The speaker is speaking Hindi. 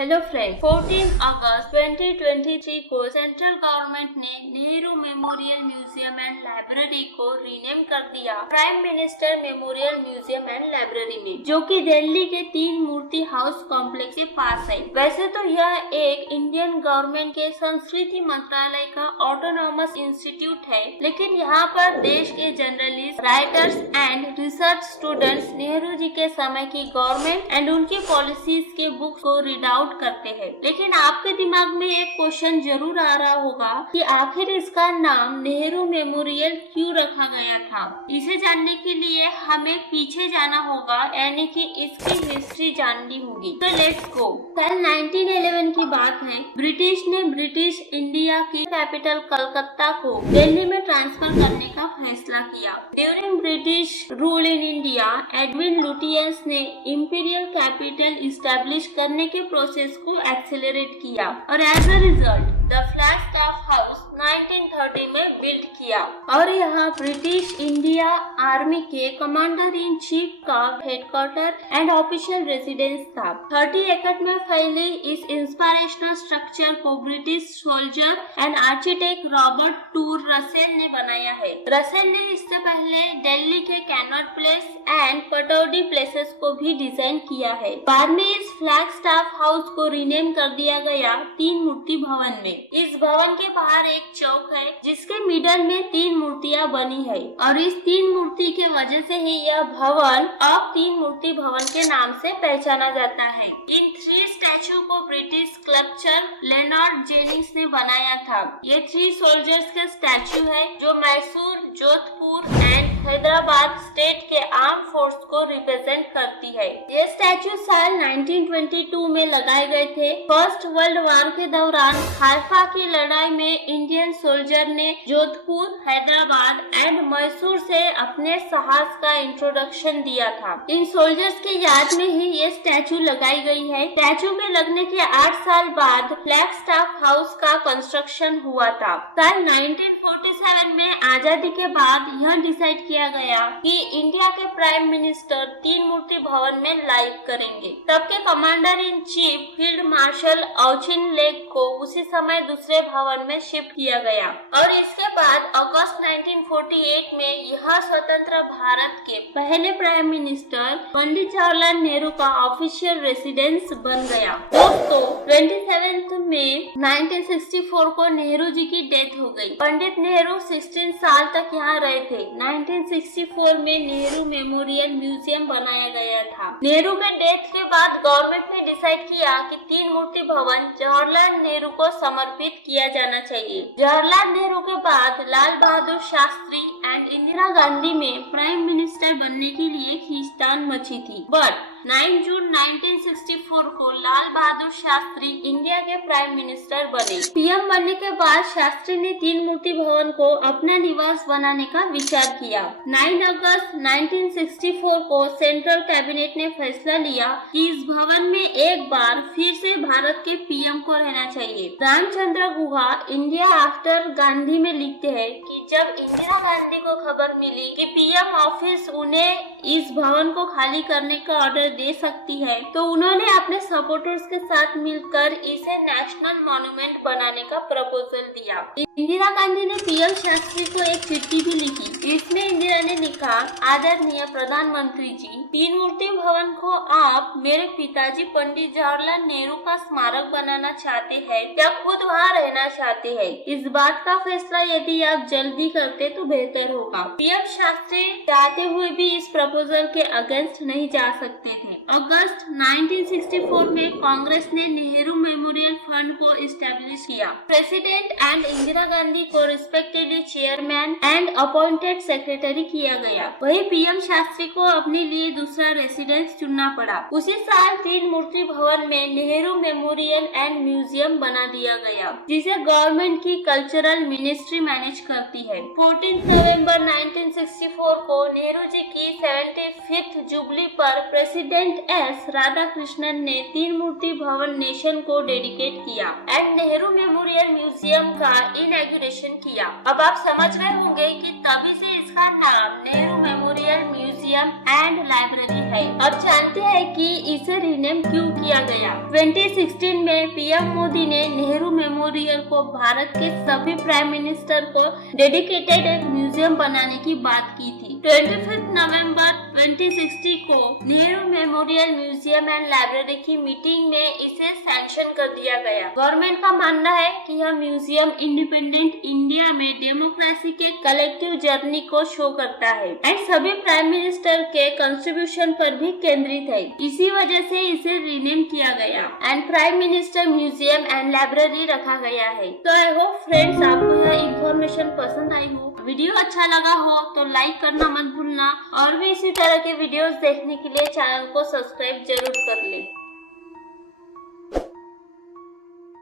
हेलो फ्रेंड, 14 अगस्त 2023 को सेंट्रल गवर्नमेंट ने Nehru memorial museum and library को रीनेम कर दिया prime minister memorial museum and library में, जो कि दिल्ली के 3 मूर्ति हाउस कॉम्प्लेक्स के पास है। वैसे तो यह एक इंडियन गवर्नमेंट के संस्कृति मंत्रालय का ऑटोनॉमस इंस्टीट्यूट है, लेकिन यहाँ पर देश के journalist, writers and research students Nehru ji के समय की गवर्नमेंट एंड उनकी पॉलिसीज के बुक को रीड आउट करते हैं। लेकिन आपके दिमाग में एक क्वेश्चन जरूर आ रहा होगा कि आखिर इसका नाम नेहरू मेमोरियल क्यों रखा गया था। इसे जानने के लिए हमें पीछे जाना होगा, यानी कि इसकी हिस्ट्री जाननी होगी। तो लेट्स गो। साल 1911 की बात है। ब्रिटिश ने ब्रिटिश इंडिया की कैपिटल कलकत्ता को दिल्ली में ट्रांसफर करने का फैसला किया। During British rule in India, Edwin Lutyens ने इंपीरियल कैपिटल इस्टेब्लिश करने के प्रोसेस को एक्सेलरेट किया और as a result the flagstaff house 1930 में बिल्ड किया और यहाँ ब्रिटिश इंडिया आर्मी के कमांडर इन चीफ का हेडक्वार्टर एंड ऑफिशियल रेजिडेंस था। 30 एकड़ में फैले इस इंस्पिरेशनल स्ट्रक्चर को British soldier and architect Robert tour Russell ने बनाया है। रसेल ने इससे पहले दिल्ली के cannot place and Pataudi places को भी डिजाइन किया है। बाद में इस फ्लैगस्टाफ हाउस को रीनेम कर दिया गया 3 मूर्ति भवन में। इस भवन के बाहर एक चौक है जिसके मिडल में 3 मूर्तियां बनी है और इस 3 मूर्ति के वजह से ही यह भवन अब 3 मूर्ति भवन के नाम से पहचाना जाता है। इन 3 स्टैचू को ब्रिटिश स्कल्पचर लेनार्ड जेनिंग्स ने बनाया था। ये 3 सोल्जर्स के स्टैचू है जो मैसूर, जोधपुर एंड हैदराबाद स्टेट के आर्म फोर्स को रिप्रेजेंट करती है। ये स्टैचू साल 1922 में लगाए गए थे। फर्स्ट वर्ल्ड वॉर के दौरान हाइफा की लड़ाई में इंडियन सोल्जर ने जोधपुर, हैदराबाद एंड मैसूर से अपने साहस का इंट्रोडक्शन दिया था। इन सोल्जर्स की याद में ही ये स्टैचू लगाई गई है। स्टैचू में लगने के 8 साल बाद फ्लैगस्टाफ हाउस का कंस्ट्रक्शन हुआ था। साल 1947 में आजादी के बाद यह डिसाइड किया गया कि इंडिया के प्राइम मिनिस्टर 3 मूर्ति भवन में लाइव करेंगे। तब के commander in chief field marshal Auchinleck को उसी समय दूसरे भवन में शिफ्ट किया गया और इसके बाद अगस्त 1948 में यह स्वतंत्र भारत के पहले प्राइम मिनिस्टर पंडित जवाहरलाल नेहरू का ऑफिशियल रेसिडेंस बन गया। दोस्तों, 27 मई 1964 को नेहरू जी की डेथ हो गई। पंडित नेहरू 16 साल तक यहाँ रहे थे। 1964 में नेहरू मेमोरियल म्यूजियम बनाया गया था। नेहरू के डेथ के बाद गवर्नमेंट ने डिसाइड किया कि 3 मूर्ति भवन जवाहरलाल नेहरू को समर्पित किया जाना चाहिए। जवाहरलाल नेहरू के बाद लाल बहादुर शास्त्री एंड इंदिरा गांधी में प्राइम मिनिस्टर बनने के लिए खींचतान मची थी, बट 9 जून 1964 को लाल बहादुर शास्त्री इंडिया के प्राइम मिनिस्टर बने। पीएम बनने के बाद शास्त्री ने 3 मूर्ति भवन को अपना निवास बनाने का विचार किया। 9 अगस्त 1964 को सेंट्रल कैबिनेट ने फैसला लिया कि इस भवन में एक बार फिर से भारत के पीएम को रहना चाहिए। रामचंद्र गुहा इंडिया आफ्टर गांधी में लिखते हैं कि जब इंदिरा गांधी को खबर मिली कि पीएम ऑफिस उन्हें इस भवन को खाली करने का ऑर्डर दे सकती है, तो उन्होंने अपने सपोर्टर्स के साथ मिलकर इसे नेशनल मॉन्यूमेंट बनाने का प्रपोजल दिया। इंदिरा गांधी ने पीएम शास्त्री को एक चिट्ठी भी लिखी। इसमें इंदिरा ने लिखा, आदरणीय प्रधानमंत्री जी, 3 मूर्ति भवन को आप मेरे पिताजी पंडित जवाहरलाल नेहरू का स्मारक बनाना चाहते हैं या खुद वहाँ रहना चाहते हैं? इस बात का फैसला यदि आप जल्दी करते तो बेहतर होगा। पीएम शास्त्री चाहते हुए भी इस प्रपोजल के अगेंस्ट नहीं जा सकते थे। अगस्त 1964 में कांग्रेस ने नेहरू मेमोरियल फंड को इस्टेब्लिश किया। प्रेसिडेंट एंड इंदिरा गांधी को रिस्पेक्टेडली चेयरमैन एंड अपॉइंटेड सेक्रेटरी किया गया। वही पीएम शास्त्री को अपने लिए दूसरा रेसिडेंस चुनना पड़ा। उसी साल 3 मूर्ति भवन में नेहरू मेमोरियल एंड म्यूजियम बना दिया गया, जिसे गवर्नमेंट की कल्चरल मिनिस्ट्री मैनेज करती है। 14 नवंबर 1964 को नेहरू जी की 75th जुबली पर प्रेसिडेंट एस राधाकृष्णन ने 3 मूर्ति भवन नेशन को डेडिकेट किया एंड नेहरू मेमोरियल म्यूजियम का इनॉग्रेशन किया। अब आप समझ गए होंगे कि तभी से इसका नाम Nehru memorial memorial museum and library है। अब जानते हैं कि इसे रीनेम क्यों किया गया। 2016 में पीएम मोदी ने नेहरू मेमोरियल को भारत के सभी प्राइम मिनिस्टर को डेडिकेटेड एक म्यूजियम बनाने की बात की थी। 25 नवंबर 2016 को Nehru memorial museum and library की मीटिंग में इसे सैंक्शन कर दिया गया। गवर्नमेंट का मानना है कि यह म्यूजियम इंडिपेंडेंट इंडिया में डेमोक्रेसी के कलेक्टिव जर्नी को शो करता है एंड सभी प्राइम मिनिस्टर के कंट्रीब्यूशन पर भी केंद्रित है। इसी वजह से इसे रीनेम किया गया and prime minister museum and library रखा गया है। तो आई होप फ्रेंड्स आपको यह इंफॉर्मेशन पसंद आई हो। वीडियो अच्छा लगा हो तो लाइक करना मत भूलना और भी इसी तरह के वीडियोस देखने के लिए चैनल को सब्सक्राइब जरूर कर ले।